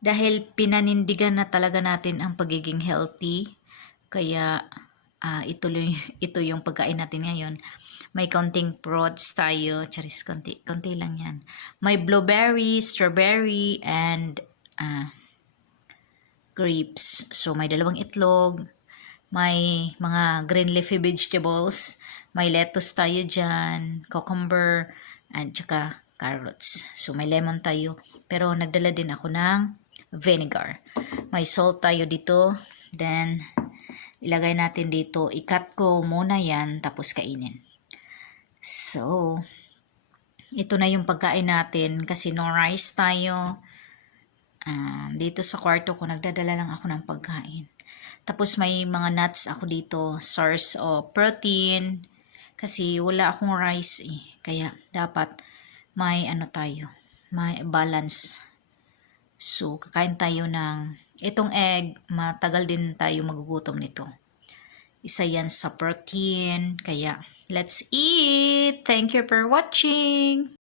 Dahil pinanindigan na talaga natin ang pagiging healthy, kaya ito yung pagkain natin ngayon. May konting fruits tayo, charis, konti lang yan. May blueberry, strawberry, and grapes. So, may dalawang itlog, may mga green leafy vegetables, may lettuce tayo dyan, cucumber, and tsaka carrots. So, may lemon tayo. Pero, nagdala din ako ng vinegar. May salt tayo dito. Then, ilagay natin dito. I-cut ko muna yan, tapos kainin. So, ito na yung pagkain natin kasi no rice tayo. Dito sa kwarto ko, nagdadala lang ako ng pagkain. Tapos may mga nuts ako dito, source of protein. Kasi wala akong rice eh. Kaya dapat may may balance. So, kakain tayo ng itong egg, matagal din tayo magugutom nito. Isa yan sa protein. Kaya, let's eat! Thank you for watching!